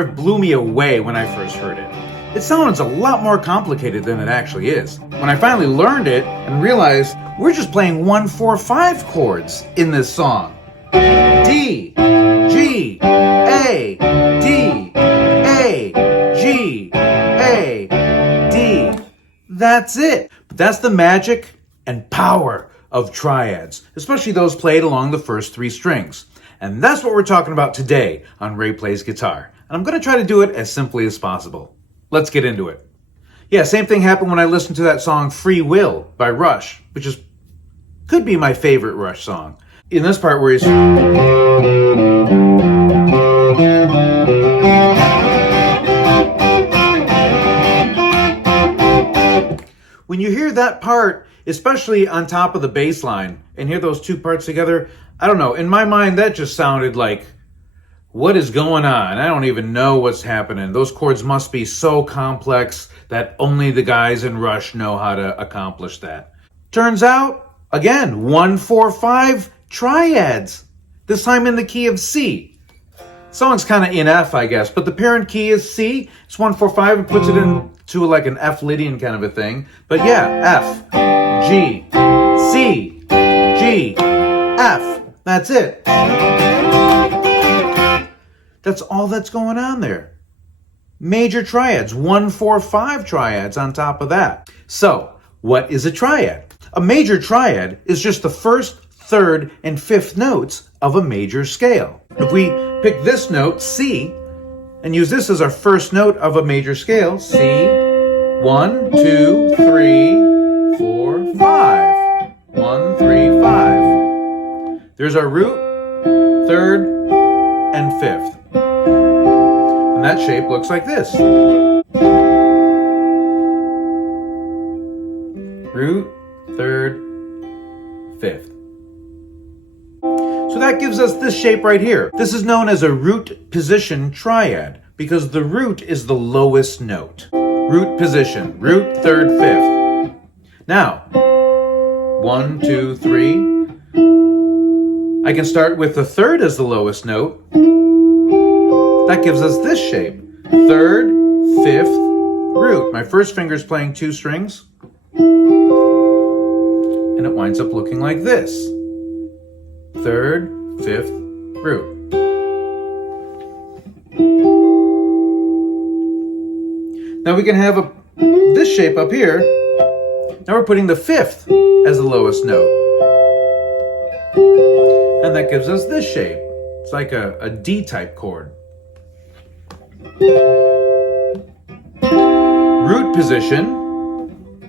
riff blew me away when I first heard it. It sounds a lot more complicated than it actually is. When I finally learned it and realized we're just playing 1-4-5 chords in this song. D, G, A, D, A, G, A, D. That's it. But that's the magic and power of triads, especially those played along the first 3 strings. And that's what we're talking about today on Ray Plays Guitar. And I'm going to try to do it as simply as possible. Let's get into it. Yeah, same thing happened when I listened to that song Freewill by Rush, which could be my favorite Rush song. In this part where he's... When you hear that part, especially on top of the bass line, and hear those 2 parts together, I don't know, in my mind that just sounded like, what is going on? I don't even know what's happening. Those chords must be so complex that only the guys in Rush know how to accomplish that. Turns out, again, 1-4-5 triads, this time in the key of C. Song's kind of in F, I guess, but the parent key is C. It's 1-4-5 and puts it into like an F Lydian kind of a thing. But yeah, F, G, C, G, F. That's it. That's all that's going on there. Major triads, 1-4-5 triads on top of that. So, what is a triad? A major triad is just the first, third, and 5th notes of a major scale. If we pick this note, C, and use this as our first note of a major scale, C, 1, 2, 3, 4, 5. 1, 3, 5. There's our root, 3rd, and 5th. And that shape looks like this. Root, 3rd, 5th. So that gives us this shape right here. This is known as a root position triad because the root is the lowest note. Root position, root, 3rd, 5th. Now, 1, 2, 3. I can start with the 3rd as the lowest note. That gives us this shape. 3rd, 5th, root. My first finger's playing 2 strings. And it winds up looking like this. 3rd, 5th, root. Now we can have this shape up here. Now we're putting the 5th as the lowest note. And that gives us this shape. It's like a D-type chord. Root position.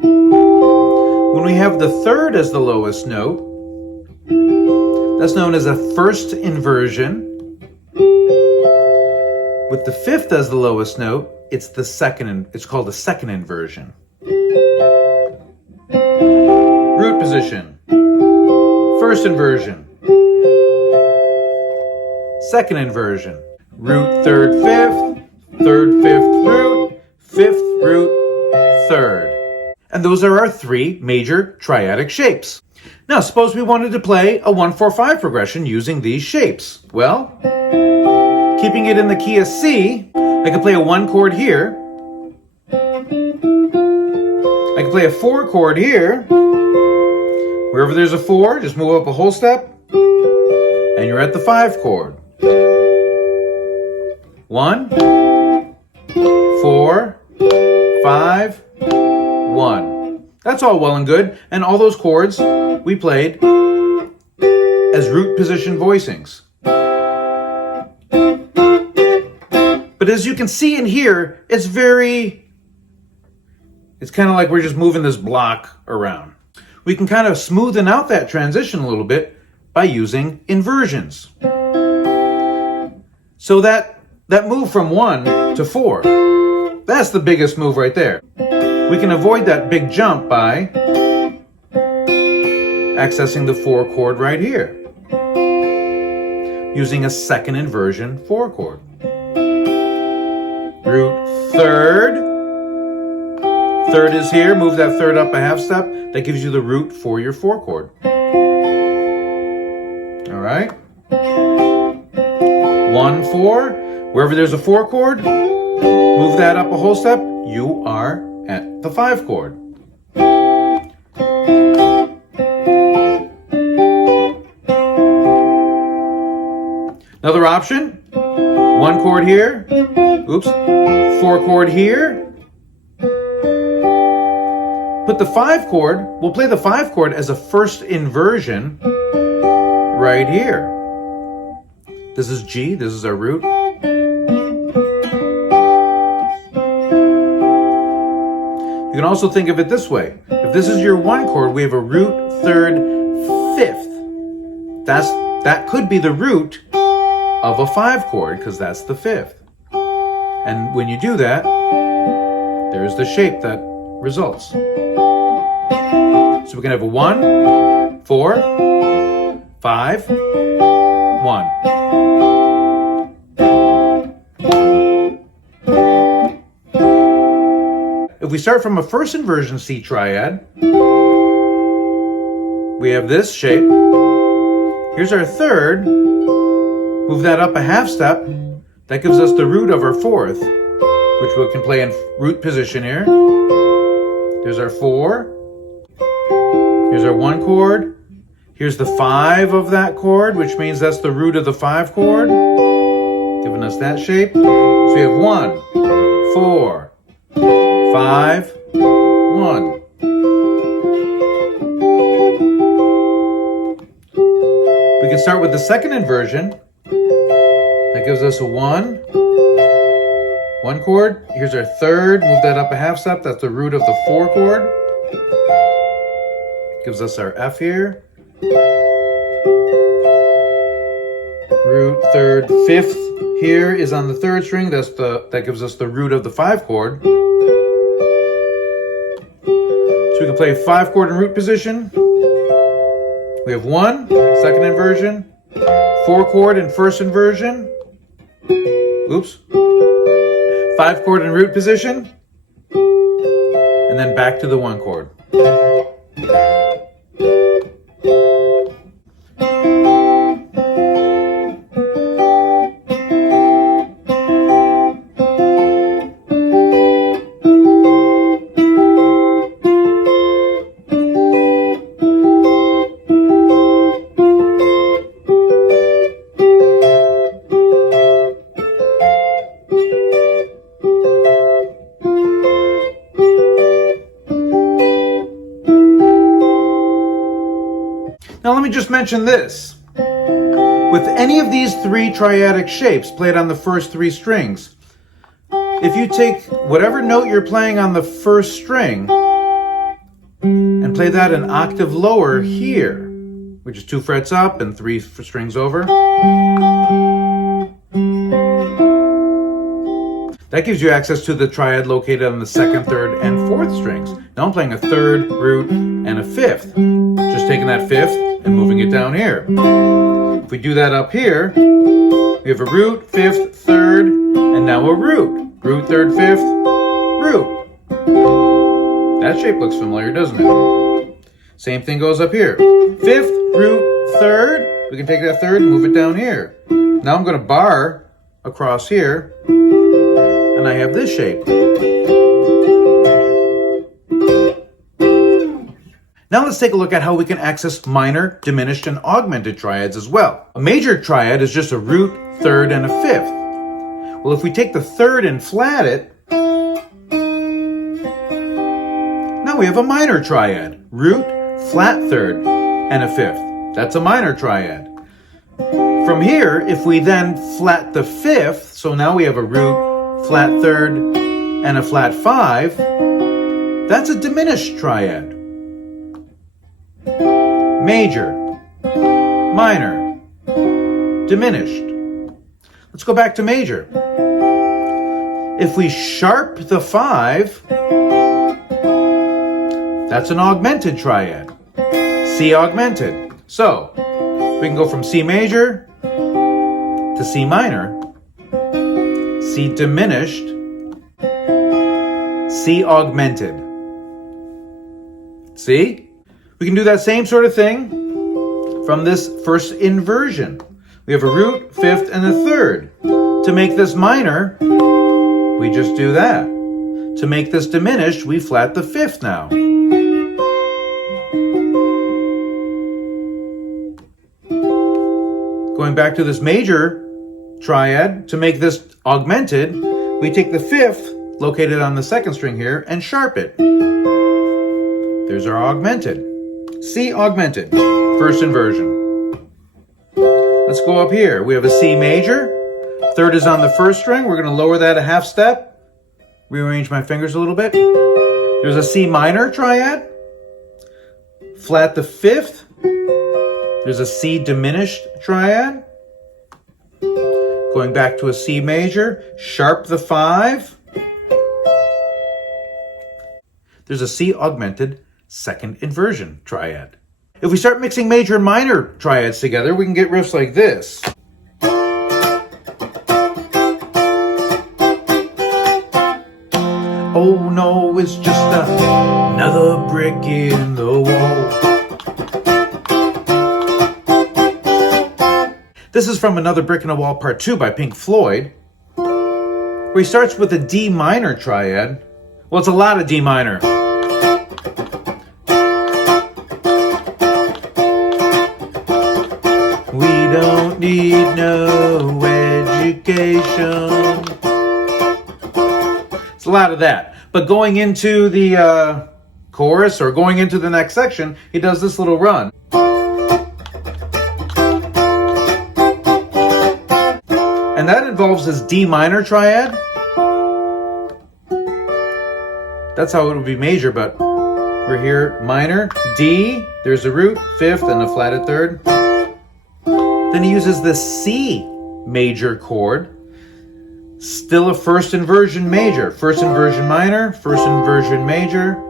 When we have the 3rd as the lowest note, that's known as a first inversion. With the 5th as the lowest note, it's called the second inversion. Root position. First inversion. Second inversion. Root, 3rd, 5th. 3rd, 5th, root. 5th, root, 3rd. And those are our 3 major triadic shapes. Now, suppose we wanted to play a 1-4-5 progression using these shapes. Well, keeping it in the key of C, I can play a 1 chord here. I can play a 4 chord here. Wherever there's a 4, just move up a whole step, and you're at the 5 chord. 1, 4, 5, 1. That's all well and good, and all those chords we played as root position voicings. But as you can see in here, it's kind of like we're just moving this block around. We can kind of smoothen out that transition a little bit by using inversions. So that move from 1 to 4, that's the biggest move right there. We can avoid that big jump by accessing the 4 chord right here, using a second inversion 4 chord. Root 3rd. 3rd is here. Move that 3rd up a half step. That gives you the root for your 4 chord. All right. 1, 4. Wherever there's a 4 chord, move that up a whole step, you are at the 5 chord. Another option, 1 chord here, oops, 4 chord here. Put the 5 chord, we'll play the 5 chord as a first inversion right here. This is G, this is our root. You can also think of it this way. If this is your 1 chord, we have a root, 3rd, 5th. That could be the root of a 5 chord, because that's the 5th. And when you do that, there's the shape that results. So we can have a 1, 4, 5, 1. If we start from a first inversion C triad, we have this shape. Here's our 3rd. Move that up a half step. That gives us the root of our 4th, which we can play in root position here. There's our 4. Here's our 1 chord. Here's the 5 of that chord, which means that's the root of the 5 chord, giving us that shape. So we have 1, 4, 5, 1. We can start with the second inversion. That gives us a 1 chord. Here's our 3rd. Move that up a half step. That's the root of the 4 chord. Gives us our F here. Root, 3rd, 5th here is on the 3rd string. That gives us the root of the 5 chord. So we can play 5 chord in root position. We have 1, second inversion, 4 chord in first inversion. Oops. 5 chord in root position. And then back to the 1 chord. Now let me just mention this. With any of these 3 triadic shapes played on the first 3 strings, if you take whatever note you're playing on the first string and play that an octave lower here, which is 2 frets up and 3 strings over, that gives you access to the triad located on the 2nd, 3rd, and 4th strings. Now I'm playing a 3rd, root, and a 5th. Just taking that 5th and moving it down here. If we do that up here, we have a root, 5th, 3rd, and now a root. Root, 3rd, 5th, root. That shape looks familiar, doesn't it? Same thing goes up here. 5th, root, 3rd. We can take that 3rd and move it down here. Now I'm going to bar across here, and I have this shape. Now let's take a look at how we can access minor, diminished, and augmented triads as well. A major triad is just a root, 3rd, and a 5th. Well, if we take the 3rd and flat it, now we have a minor triad. Root, flat 3rd, and a 5th. That's a minor triad. From here, if we then flat the 5th, so now we have a root, flat 3rd, and a flat 5, that's a diminished triad. Major, minor, diminished. Let's go back to major. If we sharp the 5, that's an augmented triad. C augmented. So, we can go from C major to C minor, C diminished, C augmented. See? We can do that same sort of thing from this first inversion. We have a root, 5th, and a 3rd. To make this minor, we just do that. To make this diminished, we flat the fifth now. Going back to this major triad, to make this augmented, we take the fifth, located on the second string here, and sharp it. There's our augmented. C augmented, first inversion. Let's go up here. We have a C major. Third is on the first string. We're going to lower that a half step. Rearrange my fingers a little bit. There's a C minor triad. Flat the fifth. There's a C diminished triad. Going back to a C major, sharp the five. There's a C augmented second inversion triad. If we start mixing major and minor triads together, we can get riffs like this. Oh no, it's just another brick in the wall. This is from Another Brick in a Wall Part 2 by Pink Floyd, where he starts with a D minor triad. Well, it's a lot of D minor. We don't need no education. It's a lot of that. But going into the chorus or going into the next section, he does this little run. And that involves this D minor triad. That's how it would be major, but we're here minor, D, there's a root, fifth, and a flatted third. Then he uses the C major chord, still a first inversion major, first inversion minor, first inversion major.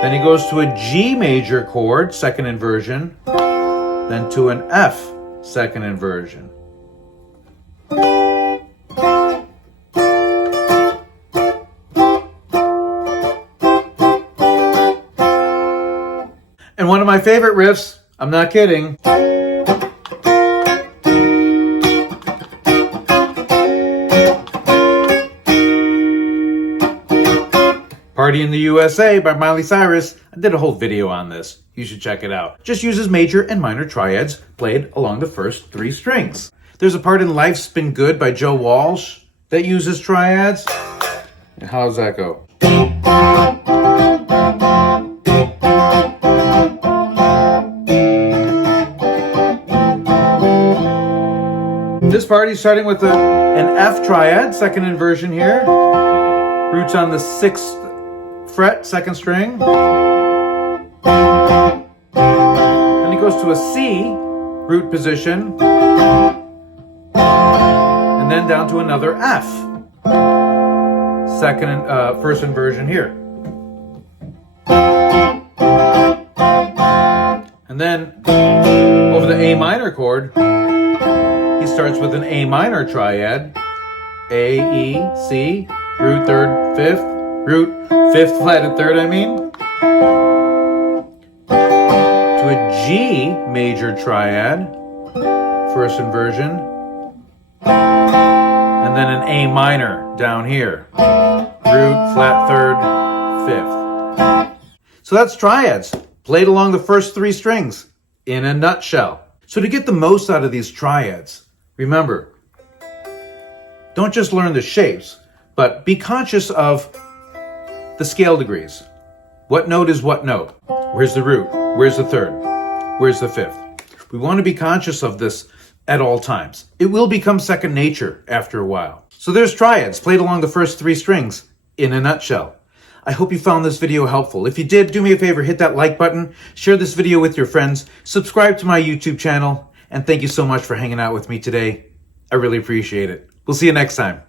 Then he goes to a G major chord, second inversion, then to an F, second inversion. And one of my favorite riffs, I'm not kidding. Party in the USA by Miley Cyrus. I did a whole video on this. You should check it out. Just uses major and minor triads played along the first three strings. There's a part in Life's Been Good by Joe Walsh that uses triads. How does that go? This party's starting with an F triad, second inversion here. Roots on the 6th fret, second string. Then he goes to a C, root position. And then down to another F. First inversion here. And then over the A minor chord, he starts with an A minor triad. A, E, C, root third, fifth, root fifth flatted third, to a G major triad, first inversion, and then an A minor down here, root, flat third, fifth. So that's triads, played along the first three strings, in a nutshell. So to get the most out of these triads, remember, don't just learn the shapes, but be conscious of the scale degrees. What note is what note? Where's the root? Where's the third? Where's the fifth? We want to be conscious of this at all times. It will become second nature after a while. So there's triads played along the first three strings in a nutshell. I hope you found this video helpful. If you did, do me a favor, hit that like button, share this video with your friends, subscribe to my YouTube channel, and thank you so much for hanging out with me today. I really appreciate it. We'll see you next time.